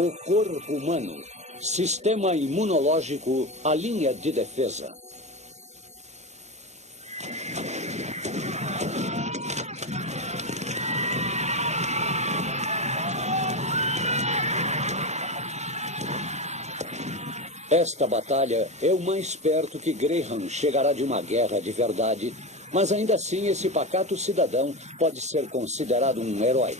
O corpo humano, sistema imunológico, a linha de defesa. Esta batalha é o mais perto que Graham chegará de uma guerra de verdade, mas ainda assim esse pacato cidadão pode ser considerado um herói.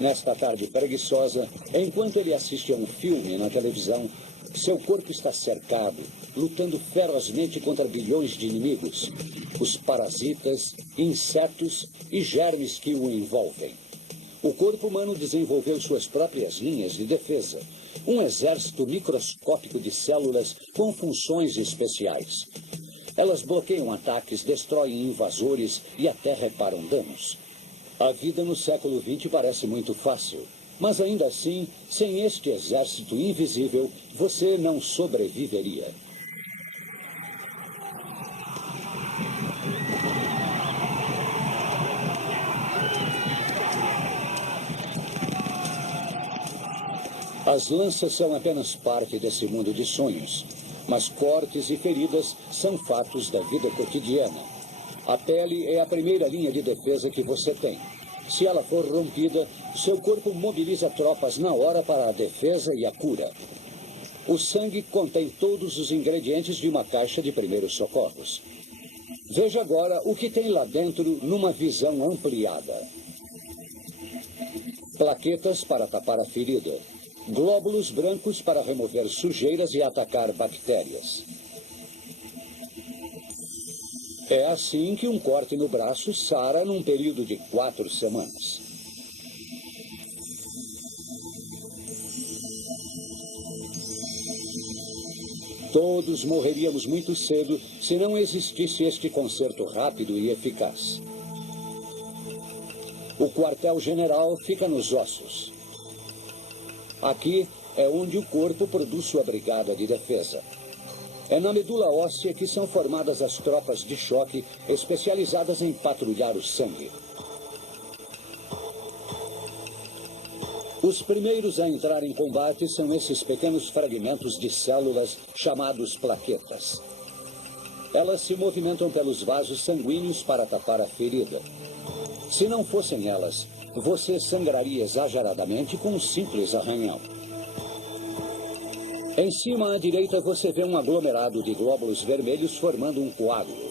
Nesta tarde preguiçosa, enquanto ele assiste a um filme na televisão, seu corpo está cercado, lutando ferozmente contra bilhões de inimigos, os parasitas, insetos e germes que o envolvem. O corpo humano desenvolveu suas próprias linhas de defesa, um exército microscópico de células com funções especiais. Elas bloqueiam ataques, destroem invasores e até reparam danos. A vida no século XX parece muito fácil, mas ainda assim, sem este exército invisível, você não sobreviveria. As lanças são apenas parte desse mundo de sonhos, mas cortes e feridas são fatos da vida cotidiana. A pele é a primeira linha de defesa que você tem. Se ela for rompida, seu corpo mobiliza tropas na hora para a defesa e a cura. O sangue contém todos os ingredientes de uma caixa de primeiros socorros. Veja agora o que tem lá dentro numa visão ampliada. Plaquetas para tapar a ferida. Glóbulos brancos para remover sujeiras e atacar bactérias. É assim que um corte no braço sara num período de 4 semanas. Todos morreríamos muito cedo se não existisse este conserto rápido e eficaz. O quartel-general fica nos ossos. Aqui é onde o corpo produz sua brigada de defesa. É na medula óssea que são formadas as tropas de choque especializadas em patrulhar o sangue. Os primeiros a entrar em combate são esses pequenos fragmentos de células chamados plaquetas. Elas se movimentam pelos vasos sanguíneos para tapar a ferida. Se não fossem elas, você sangraria exageradamente com um simples arranhão. Em cima à direita você vê um aglomerado de glóbulos vermelhos formando um coágulo.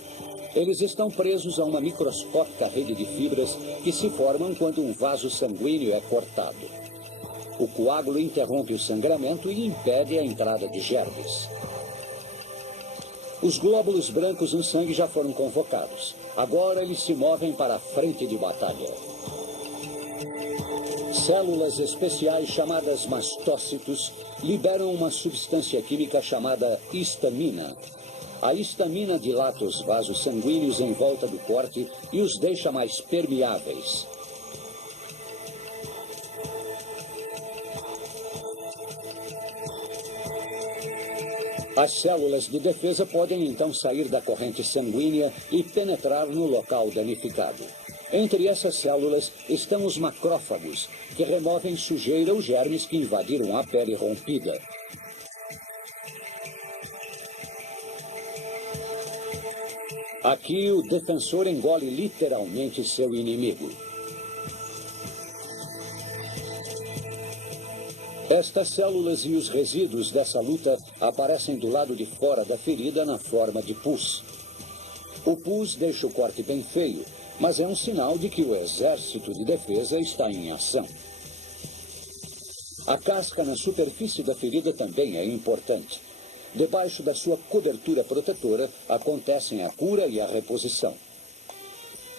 Eles estão presos a uma microscópica rede de fibras que se formam quando um vaso sanguíneo é cortado. O coágulo interrompe o sangramento e impede a entrada de germes. Os glóbulos brancos no sangue já foram convocados. Agora eles se movem para a frente de batalha. Células especiais chamadas mastócitos liberam uma substância química chamada histamina. A histamina dilata os vasos sanguíneos em volta do corte e os deixa mais permeáveis. As células de defesa podem então sair da corrente sanguínea e penetrar no local danificado. Entre essas células estão os macrófagos, que removem sujeira ou germes que invadiram a pele rompida. Aqui o defensor engole literalmente seu inimigo. Estas células e os resíduos dessa luta aparecem do lado de fora da ferida na forma de pus. O pus deixa o corte bem feio, mas é um sinal de que o exército de defesa está em ação. A casca na superfície da ferida também é importante. Debaixo da sua cobertura protetora acontecem a cura e a reposição.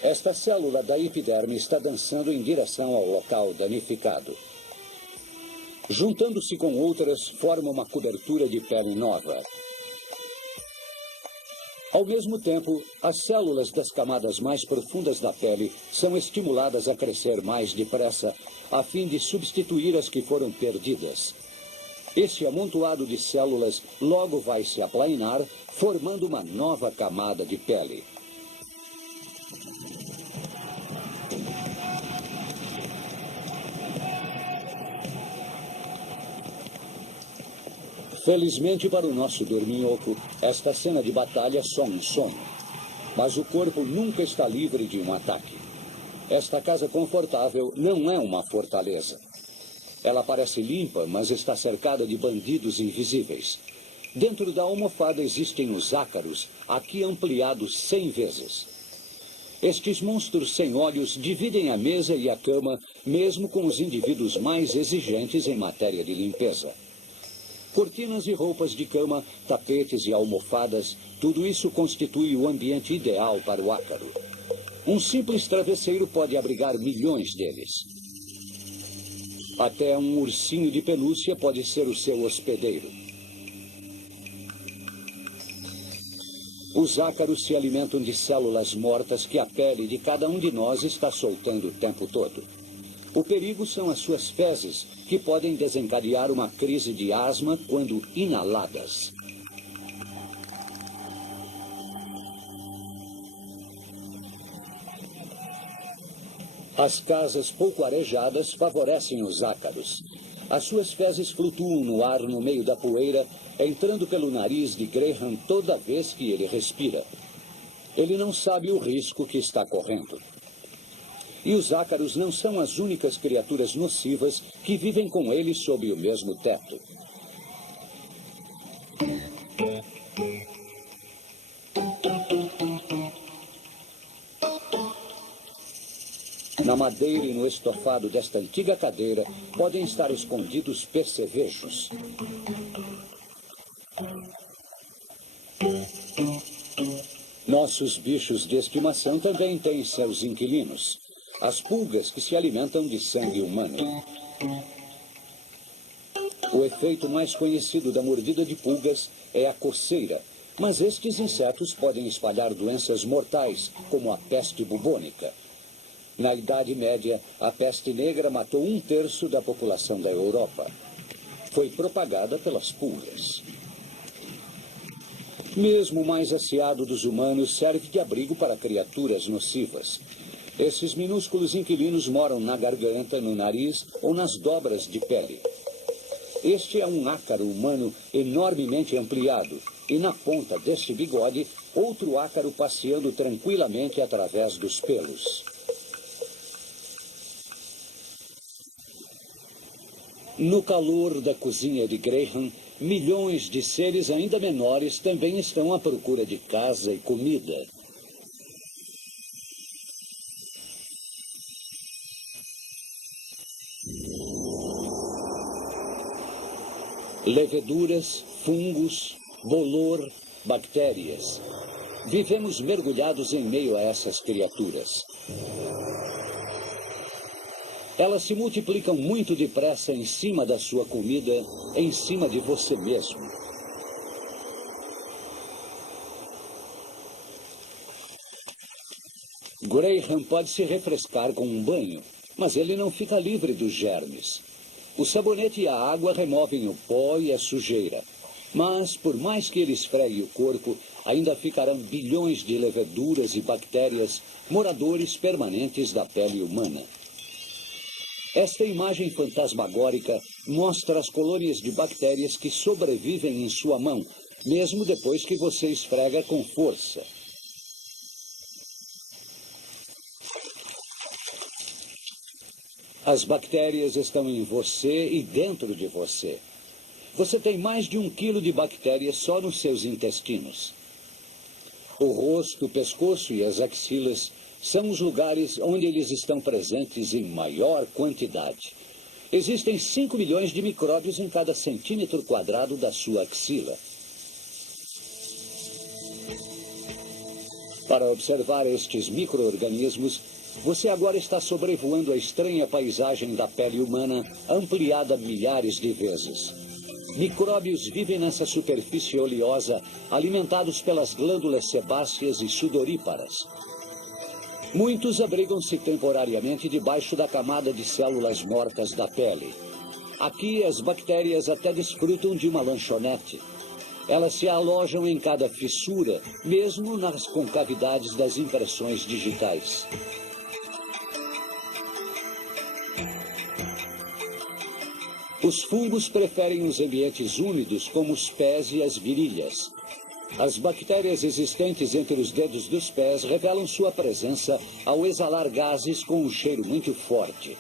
Esta célula da epiderme está dançando em direção ao local danificado. Juntando-se com outras, forma uma cobertura de pele nova. Ao mesmo tempo, as células das camadas mais profundas da pele são estimuladas a crescer mais depressa, a fim de substituir as que foram perdidas. Esse amontoado de células logo vai se aplainar, formando uma nova camada de pele. Felizmente para o nosso dorminhoco, esta cena de batalha é só um sonho. Mas o corpo nunca está livre de um ataque. Esta casa confortável não é uma fortaleza. Ela parece limpa, mas está cercada de bandidos invisíveis. Dentro da almofada existem os ácaros, aqui ampliados 100 vezes. Estes monstros sem olhos dividem a mesa e a cama, mesmo com os indivíduos mais exigentes em matéria de limpeza. Cortinas e roupas de cama, tapetes e almofadas, tudo isso constitui o ambiente ideal para o ácaro. Um simples travesseiro pode abrigar milhões deles. Até um ursinho de pelúcia pode ser o seu hospedeiro. Os ácaros se alimentam de células mortas que a pele de cada um de nós está soltando o tempo todo. O perigo são as suas fezes, que podem desencadear uma crise de asma quando inaladas. As casas pouco arejadas favorecem os ácaros. As suas fezes flutuam no ar no meio da poeira, entrando pelo nariz de Graham toda vez que ele respira. Ele não sabe o risco que está correndo. E os ácaros não são as únicas criaturas nocivas que vivem com ele sob o mesmo teto. Na madeira e no estofado desta antiga cadeira podem estar escondidos percevejos. Nossos bichos de estimação também têm seus inquilinos. As pulgas que se alimentam de sangue humano. O efeito mais conhecido da mordida de pulgas é a coceira, mas estes insetos podem espalhar doenças mortais, como a peste bubônica. Na Idade Média, a peste negra matou 1/3 da população da Europa. Foi propagada pelas pulgas. Mesmo o mais aciado dos humanos serve de abrigo para criaturas nocivas. Esses minúsculos inquilinos moram na garganta, no nariz ou nas dobras de pele. Este é um ácaro humano enormemente ampliado, e na ponta deste bigode, outro ácaro passeando tranquilamente através dos pelos. No calor da cozinha de Graham, milhões de seres ainda menores também estão à procura de casa e comida. Leveduras, fungos, bolor, bactérias. Vivemos mergulhados em meio a essas criaturas. Elas se multiplicam muito depressa em cima da sua comida, em cima de você mesmo. Graham pode se refrescar com um banho, mas ele não fica livre dos germes. O sabonete e a água removem o pó e a sujeira. Mas, por mais que ele esfregue o corpo, ainda ficarão bilhões de leveduras e bactérias, moradores permanentes da pele humana. Esta imagem fantasmagórica mostra as colônias de bactérias que sobrevivem em sua mão, mesmo depois que você esfrega com força. As bactérias estão em você e dentro de você. Você tem mais de 1 quilo de bactérias só nos seus intestinos. O rosto, o pescoço e as axilas são os lugares onde eles estão presentes em maior quantidade. Existem 5 milhões de micróbios em cada centímetro quadrado da sua axila. Para observar estes micro-organismos, você agora está sobrevoando a estranha paisagem da pele humana, ampliada milhares de vezes. Micróbios vivem nessa superfície oleosa, alimentados pelas glândulas sebáceas e sudoríparas. Muitos abrigam-se temporariamente debaixo da camada de células mortas da pele. Aqui, as bactérias até desfrutam de uma lanchonete. Elas se alojam em cada fissura, mesmo nas concavidades das impressões digitais. Os fungos preferem os ambientes úmidos, como os pés e as virilhas. As bactérias existentes entre os dedos dos pés revelam sua presença ao exalar gases com um cheiro muito forte.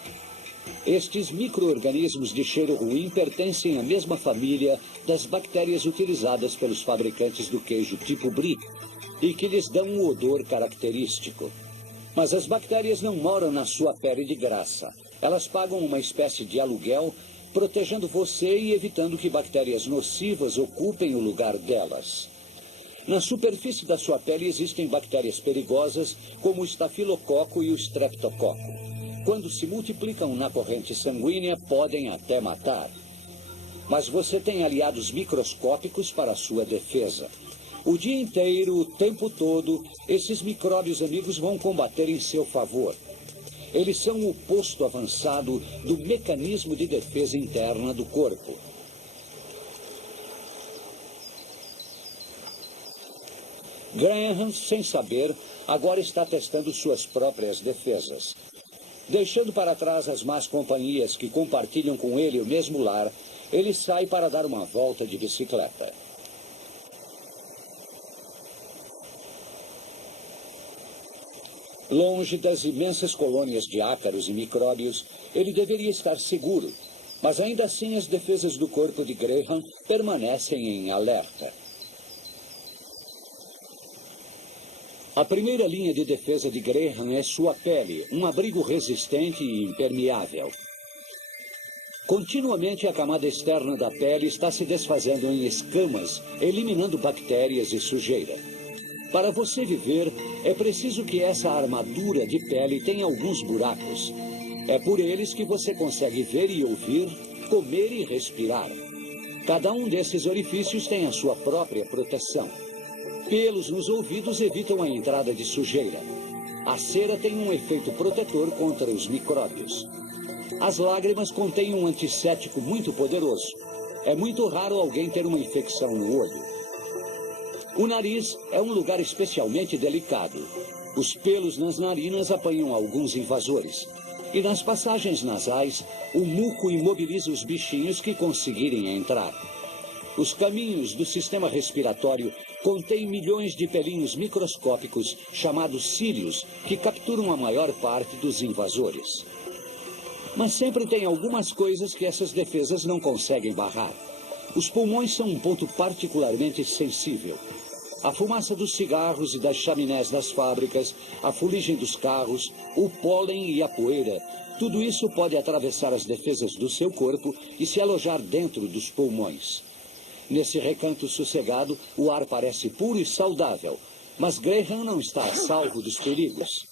Estes micro-organismos de cheiro ruim pertencem à mesma família das bactérias utilizadas pelos fabricantes do queijo tipo brie e que lhes dão um odor característico. Mas as bactérias não moram na sua pele de graça. Elas pagam uma espécie de aluguel, protegendo você e evitando que bactérias nocivas ocupem o lugar delas. Na superfície da sua pele existem bactérias perigosas, como o estafilococo e o streptococo. Quando se multiplicam na corrente sanguínea, podem até matar. Mas você tem aliados microscópicos para a sua defesa. O dia inteiro, o tempo todo, esses micróbios amigos vão combater em seu favor. Eles são o oposto avançado do mecanismo de defesa interna do corpo. Graham, sem saber, agora está testando suas próprias defesas. Deixando para trás as más companhias que compartilham com ele o mesmo lar, ele sai para dar uma volta de bicicleta. Longe das imensas colônias de ácaros e micróbios, ele deveria estar seguro, mas ainda assim as defesas do corpo de Graham permanecem em alerta. A primeira linha de defesa de Graham é sua pele, um abrigo resistente e impermeável. Continuamente a camada externa da pele está se desfazendo em escamas, eliminando bactérias e sujeira. Para você viver, é preciso que essa armadura de pele tenha alguns buracos. É por eles que você consegue ver e ouvir, comer e respirar. Cada um desses orifícios tem a sua própria proteção. Pelos nos ouvidos evitam a entrada de sujeira. A cera tem um efeito protetor contra os micróbios. As lágrimas contêm um antisséptico muito poderoso. É muito raro alguém ter uma infecção no olho. O nariz é um lugar especialmente delicado. Os pelos nas narinas apanham alguns invasores. E nas passagens nasais, o muco imobiliza os bichinhos que conseguirem entrar. Os caminhos do sistema respiratório contêm milhões de pelinhos microscópicos, chamados cílios, que capturam a maior parte dos invasores. Mas sempre tem algumas coisas que essas defesas não conseguem barrar. Os pulmões são um ponto particularmente sensível. A fumaça dos cigarros e das chaminés das fábricas, a fuligem dos carros, o pólen e a poeira, tudo isso pode atravessar as defesas do seu corpo e se alojar dentro dos pulmões. Nesse recanto sossegado, o ar parece puro e saudável, mas Graham não está a salvo dos perigos.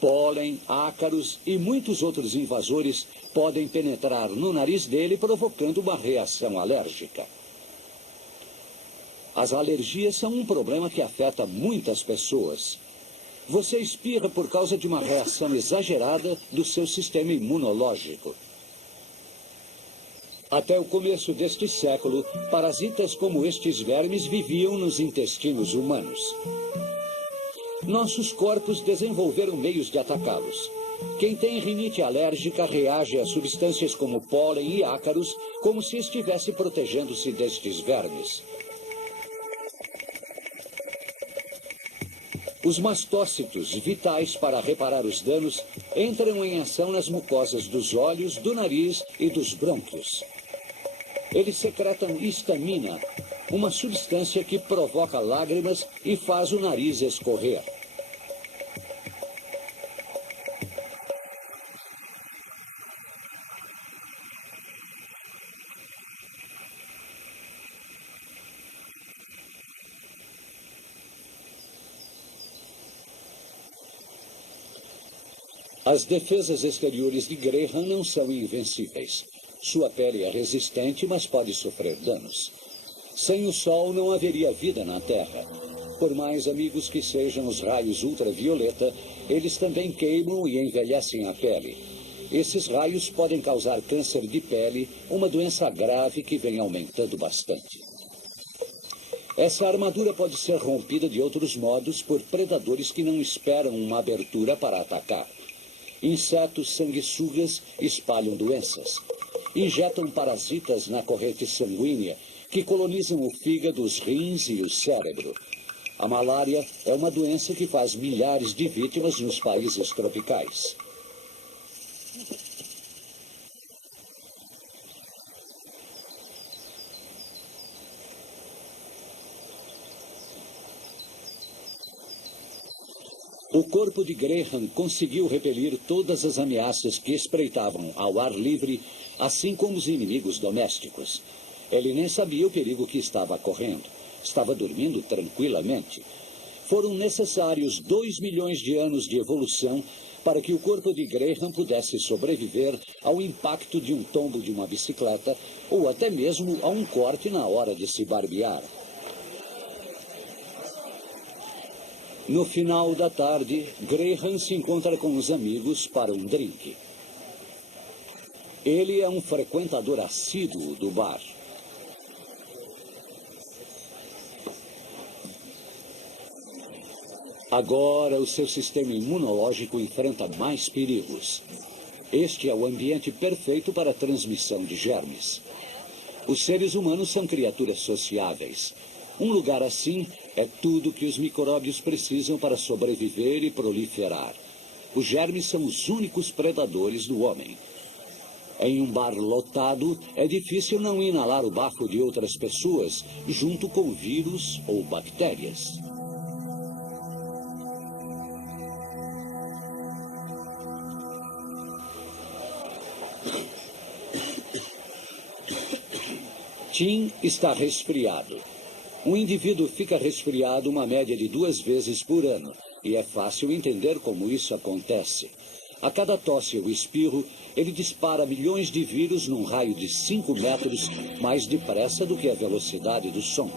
Pólen, ácaros e muitos outros invasores podem penetrar no nariz dele, provocando uma reação alérgica. As alergias são um problema que afeta muitas pessoas. Você espirra por causa de uma reação exagerada do seu sistema imunológico. Até o começo deste século, parasitas como estes vermes viviam nos intestinos humanos. Nossos corpos desenvolveram meios de atacá-los. Quem tem rinite alérgica reage a substâncias como pólen e ácaros, como se estivesse protegendo-se destes vermes. Os mastócitos, vitais para reparar os danos, entram em ação nas mucosas dos olhos, do nariz e dos brônquios. Eles secretam histamina, uma substância que provoca lágrimas e faz o nariz escorrer. As defesas exteriores de Graham não são invencíveis. Sua pele é resistente, mas pode sofrer danos. Sem o sol não haveria vida na Terra. Por mais amigos que sejam os raios ultravioleta, eles também queimam e envelhecem a pele. Esses raios podem causar câncer de pele, uma doença grave que vem aumentando bastante. Essa armadura pode ser rompida de outros modos por predadores que não esperam uma abertura para atacar. insetos sanguessugas espalham doenças. Injetam parasitas na corrente sanguínea que colonizam o fígado, os rins e o cérebro. A malária é uma doença que faz milhares de vítimas nos países tropicais. O corpo de Graham conseguiu repelir todas as ameaças que espreitavam ao ar livre, assim como os inimigos domésticos. Ele nem sabia o perigo que estava correndo. Estava dormindo tranquilamente. Foram necessários 2 milhões de anos de evolução para que o corpo de Graham pudesse sobreviver ao impacto de um tombo de uma bicicleta ou até mesmo a um corte na hora de se barbear. No final da tarde, Graham se encontra com os amigos para um drink. Ele é um frequentador assíduo do bar. Agora, o seu sistema imunológico enfrenta mais perigos. Este é o ambiente perfeito para a transmissão de germes. Os seres humanos são criaturas sociáveis. Um lugar assim é tudo que os micróbios precisam para sobreviver e proliferar. Os germes são os únicos predadores do homem. Em um bar lotado, é difícil não inalar o bafo de outras pessoas, junto com vírus ou bactérias. Tim está resfriado. Um indivíduo fica resfriado uma média de 2 vezes por ano, e é fácil entender como isso acontece. A cada tosse ou espirro, ele dispara milhões de vírus num raio de 5 metros, mais depressa do que a velocidade do som.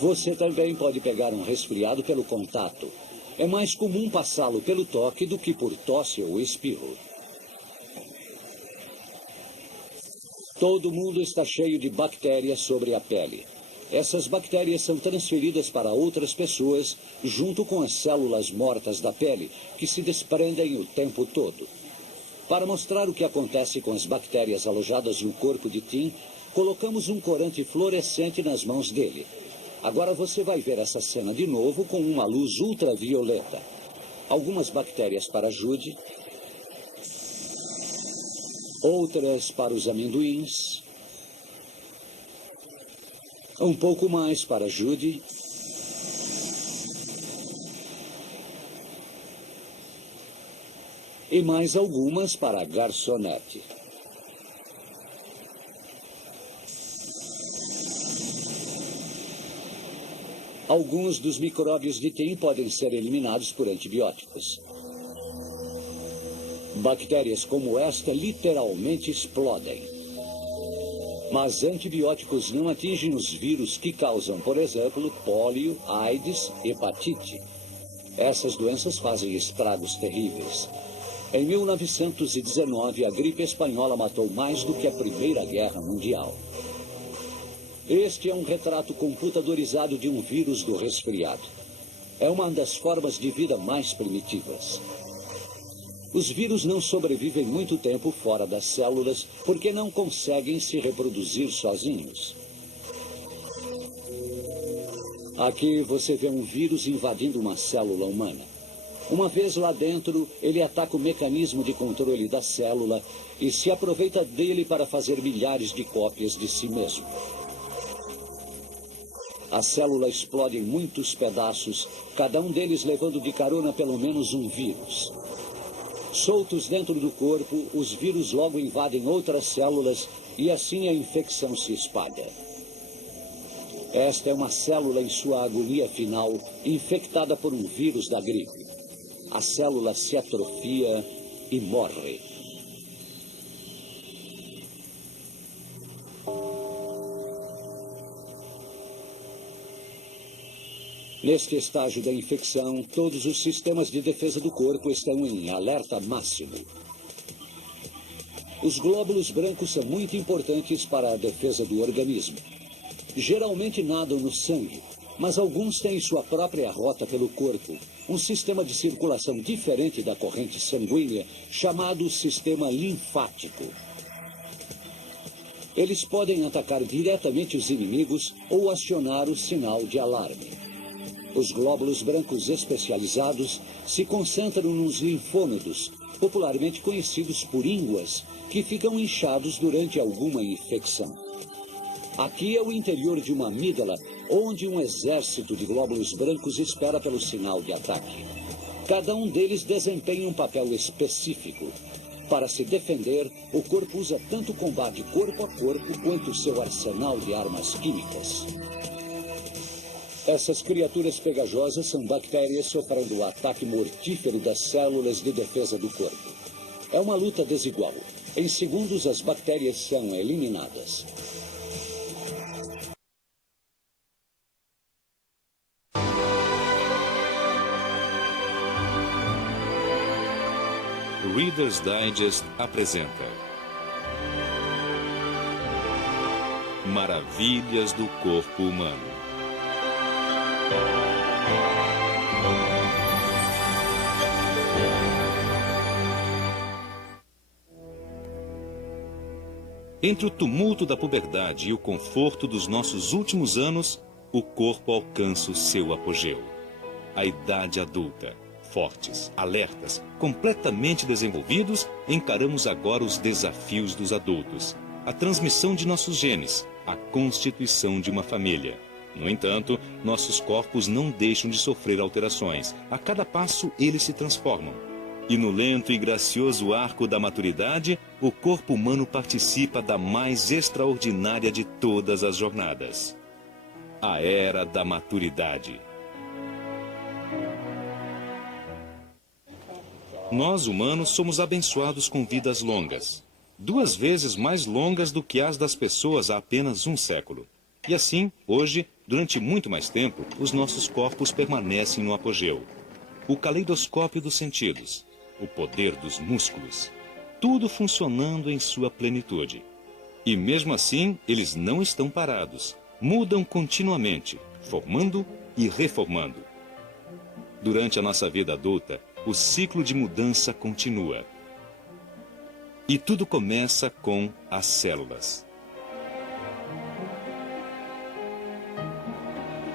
Você também pode pegar um resfriado pelo contato. É mais comum passá-lo pelo toque do que por tosse ou espirro. Todo mundo está cheio de bactérias sobre a pele. Essas bactérias são transferidas para outras pessoas, junto com as células mortas da pele, que se desprendem o tempo todo. Para mostrar o que acontece com as bactérias alojadas no corpo de Tim, colocamos um corante fluorescente nas mãos dele. Agora você vai ver essa cena de novo com uma luz ultravioleta. Algumas bactérias para Judy, outras para os amendoins, um pouco mais para Judy, e mais algumas para a garçonete. Alguns dos micróbios de Tim podem ser eliminados por antibióticos. Bactérias como esta literalmente explodem. Mas antibióticos não atingem os vírus que causam, por exemplo, pólio, AIDS, hepatite. Essas doenças fazem estragos terríveis. Em 1919, a gripe espanhola matou mais do que a Primeira Guerra Mundial. Este é um retrato computadorizado de um vírus do resfriado. É uma das formas de vida mais primitivas. Os vírus não sobrevivem muito tempo fora das células porque não conseguem se reproduzir sozinhos. Aqui você vê um vírus invadindo uma célula humana. Uma vez lá dentro, ele ataca o mecanismo de controle da célula e se aproveita dele para fazer milhares de cópias de si mesmo. A célula explode em muitos pedaços, cada um deles levando de carona pelo menos um vírus. Soltos dentro do corpo, os vírus logo invadem outras células e assim a infecção se espalha. Esta é uma célula em sua agonia final, infectada por um vírus da gripe. A célula se atrofia e morre. Neste estágio da infecção, todos os sistemas de defesa do corpo estão em alerta máximo. Os glóbulos brancos são muito importantes para a defesa do organismo. Geralmente nadam no sangue, Mas alguns têm sua própria rota pelo corpo, um sistema de circulação diferente da corrente sanguínea, chamado sistema linfático. Eles podem atacar diretamente os inimigos ou acionar o sinal de alarme. Os glóbulos brancos especializados se concentram nos linfônodos, popularmente conhecidos por ínguas, que ficam inchados durante alguma infecção. Aqui é o interior de uma amígdala, onde um exército de glóbulos brancos espera pelo sinal de ataque. Cada um deles desempenha um papel específico. Para se defender, o corpo usa tanto combate corpo a corpo quanto seu arsenal de armas químicas. Essas criaturas pegajosas são bactérias sofrendo o ataque mortífero das células de defesa do corpo. É uma luta desigual. Em segundos, as bactérias são eliminadas. Reader's Digest apresenta Maravilhas do Corpo Humano. Entre o tumulto da puberdade e o conforto dos nossos últimos anos, o corpo alcança o seu apogeu. A idade adulta. Fortes, alertas, completamente desenvolvidos, encaramos agora os desafios dos adultos. A transmissão de nossos genes, a constituição de uma família. No entanto, nossos corpos não deixam de sofrer alterações. A cada passo, eles se transformam. E no lento e gracioso arco da maturidade, o corpo humano participa da mais extraordinária de todas as jornadas. A Era da Maturidade. Nós, humanos, somos abençoados com vidas longas. 2 vezes mais longas do que as das pessoas há apenas 1 século. E assim, hoje, durante muito mais tempo, os nossos corpos permanecem no apogeu. O caleidoscópio dos sentidos, o poder dos músculos, tudo funcionando em sua plenitude. E mesmo assim, eles não estão parados. Mudam continuamente, formando e reformando. Durante a nossa vida adulta, o ciclo de mudança continua. E tudo começa com as células.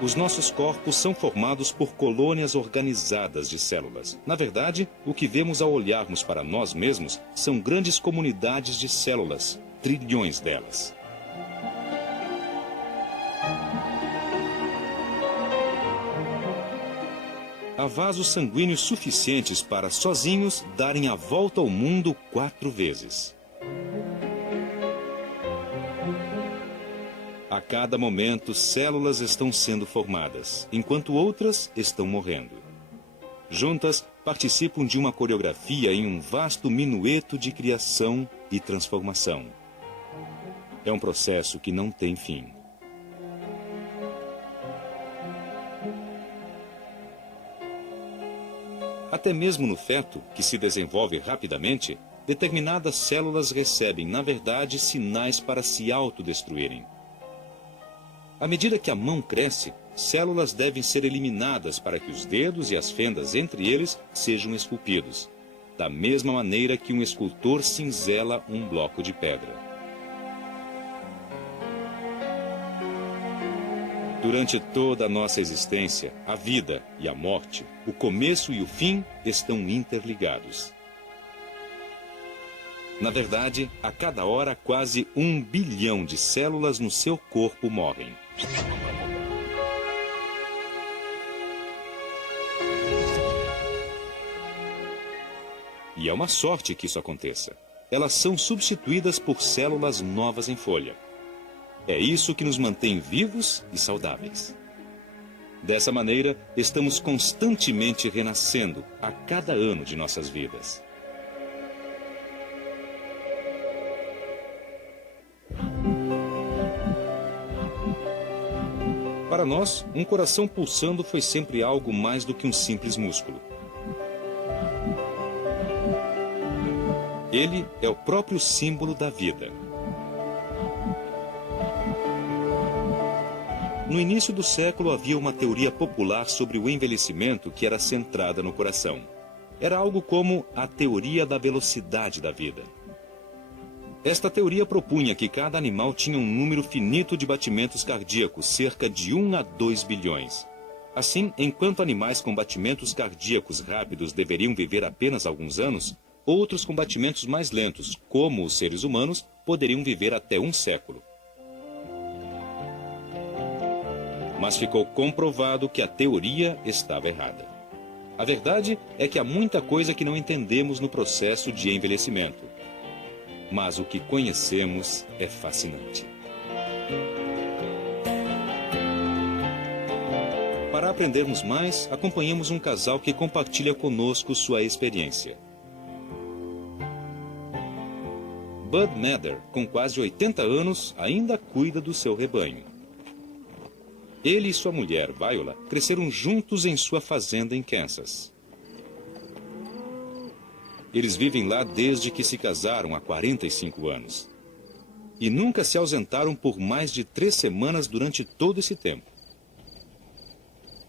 Os nossos corpos são formados por colônias organizadas de células. Na verdade, o que vemos ao olharmos para nós mesmos são grandes comunidades de células, trilhões delas. Há vasos sanguíneos suficientes para, sozinhos, darem a volta ao mundo 4 vezes. A cada momento, células estão sendo formadas, enquanto outras estão morrendo. Juntas, participam de uma coreografia em um vasto minueto de criação e transformação. É um processo que não tem fim. Até mesmo no feto, que se desenvolve rapidamente, determinadas células recebem, na verdade, sinais para se autodestruírem. À medida que a mão cresce, células devem ser eliminadas para que os dedos e as fendas entre eles sejam esculpidos, da mesma maneira que um escultor cinzela um bloco de pedra. Durante toda a nossa existência, a vida e a morte, o começo e o fim estão interligados. Na verdade, a cada hora, quase 1 bilhão de células no seu corpo morrem. E é uma sorte que isso aconteça. Elas são substituídas por células novas em folha. É isso que nos mantém vivos e saudáveis. Dessa maneira, estamos constantemente renascendo a cada ano de nossas vidas. Para nós, um coração pulsando foi sempre algo mais do que um simples músculo. Ele é o próprio símbolo da vida. No início do século havia uma teoria popular sobre o envelhecimento que era centrada no coração. Era algo como a teoria da velocidade da vida. Esta teoria propunha que cada animal tinha um número finito de batimentos cardíacos, cerca de 1 a 2 bilhões. Assim, enquanto animais com batimentos cardíacos rápidos deveriam viver apenas alguns anos, outros com batimentos mais lentos, como os seres humanos, poderiam viver até 1 século. Mas ficou comprovado que a teoria estava errada. A verdade é que há muita coisa que não entendemos no processo de envelhecimento. Mas o que conhecemos é fascinante. Para aprendermos mais, acompanhamos um casal que compartilha conosco sua experiência. Bud Mather, com quase 80 anos, ainda cuida do seu rebanho. Ele e sua mulher, Viola, cresceram juntos em sua fazenda em Kansas. Eles vivem lá desde que se casaram há 45 anos. E nunca se ausentaram por mais de 3 semanas durante todo esse tempo.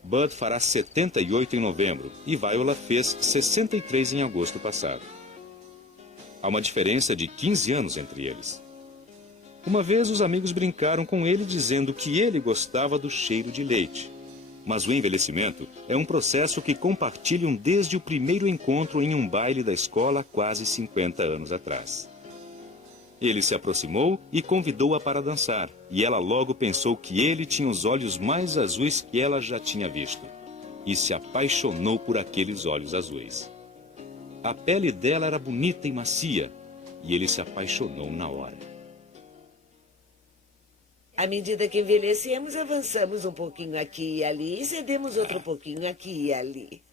Bud fará 78 em novembro e Viola fez 63 em agosto passado. Há uma diferença de 15 anos entre eles. Uma vez os amigos brincaram com ele dizendo que ele gostava do cheiro de leite. Mas o envelhecimento é um processo que compartilham desde o primeiro encontro em um baile da escola quase 50 anos atrás. Ele se aproximou e convidou-a para dançar, e ela logo pensou que ele tinha os olhos mais azuis que ela já tinha visto, e se apaixonou por aqueles olhos azuis. A pele dela era bonita e macia, e ele se apaixonou na hora. À medida que envelhecemos, avançamos um pouquinho aqui e ali e cedemos outro pouquinho aqui e ali.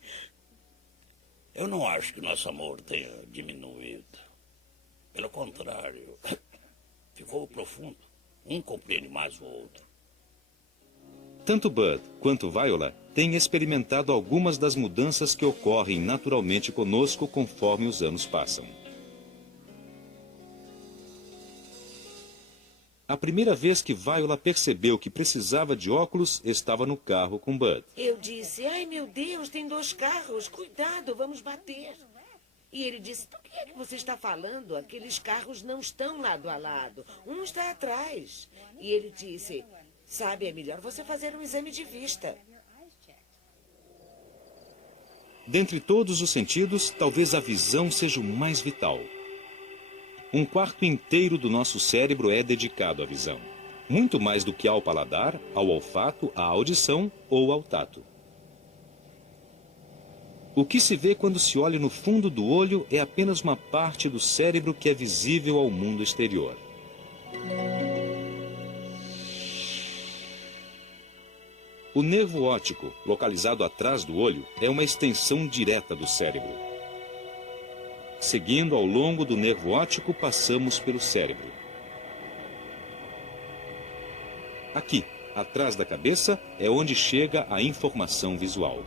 Eu não acho que nosso amor tenha diminuído. Pelo contrário, ficou profundo. Um compreende mais o outro. Tanto Bud quanto Viola têm experimentado algumas das mudanças que ocorrem naturalmente conosco conforme os anos passam. A primeira vez que Viola percebeu que precisava de óculos estava no carro com Bud. Eu disse, ai meu Deus, tem 2 carros, cuidado, vamos bater. E ele disse, do que é que você está falando? Aqueles carros não estão lado a lado, um está atrás. E ele disse, sabe, é melhor você fazer um exame de vista. Dentre todos os sentidos, talvez a visão seja o mais vital. 1/4 inteiro do nosso cérebro é dedicado à visão. Muito mais do que ao paladar, ao olfato, à audição ou ao tato. O que se vê quando se olha no fundo do olho é apenas uma parte do cérebro que é visível ao mundo exterior. O nervo óptico, localizado atrás do olho, é uma extensão direta do cérebro. Seguindo ao longo do nervo óptico, passamos pelo cérebro. Aqui, atrás da cabeça, é onde chega a informação visual.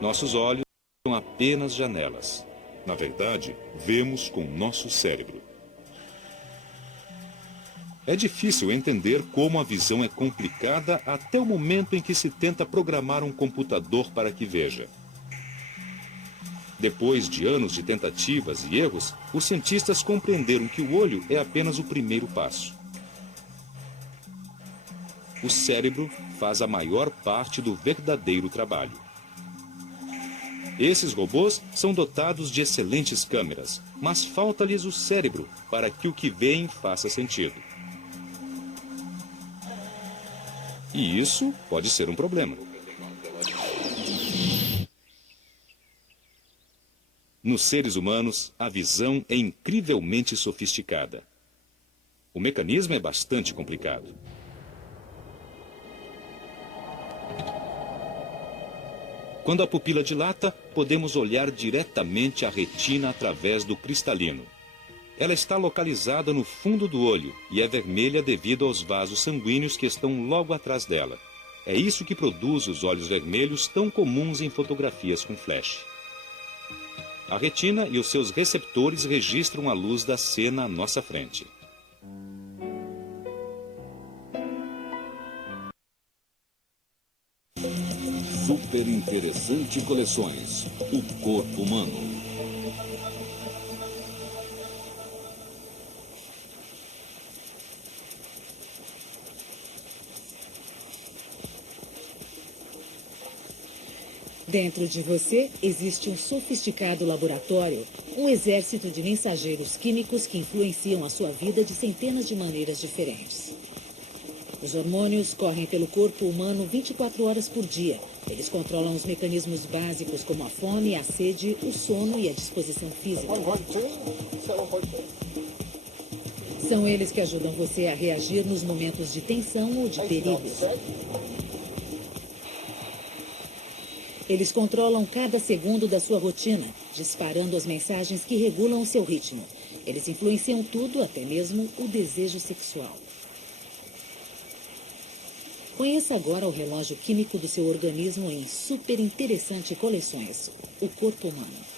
Nossos olhos são apenas janelas. Na verdade, vemos com nosso cérebro. É difícil entender como a visão é complicada até o momento em que se tenta programar um computador para que veja. Depois de anos de tentativas e erros, os cientistas compreenderam que o olho é apenas o primeiro passo. O cérebro faz a maior parte do verdadeiro trabalho. Esses robôs são dotados de excelentes câmeras, mas falta-lhes o cérebro para que o que veem faça sentido. E isso pode ser um problema. Nos seres humanos, a visão é incrivelmente sofisticada. O mecanismo é bastante complicado. Quando a pupila dilata, podemos olhar diretamente a retina através do cristalino. Ela está localizada no fundo do olho e é vermelha devido aos vasos sanguíneos que estão logo atrás dela. É isso que produz os olhos vermelhos tão comuns em fotografias com flash. A retina e os seus receptores registram a luz da cena à nossa frente. Super Interessante Coleções. O corpo humano. Dentro de você existe um sofisticado laboratório, um exército de mensageiros químicos que influenciam a sua vida de centenas de maneiras diferentes. Os hormônios correm pelo corpo humano 24 horas por dia. Eles controlam os mecanismos básicos como a fome, a sede, o sono e a disposição física. São eles que ajudam você a reagir nos momentos de tensão ou de perigo. Eles controlam cada segundo da sua rotina, disparando as mensagens que regulam o seu ritmo. Eles influenciam tudo, até mesmo o desejo sexual. Conheça agora o relógio químico do seu organismo em Super Interessante Coleções. O corpo humano.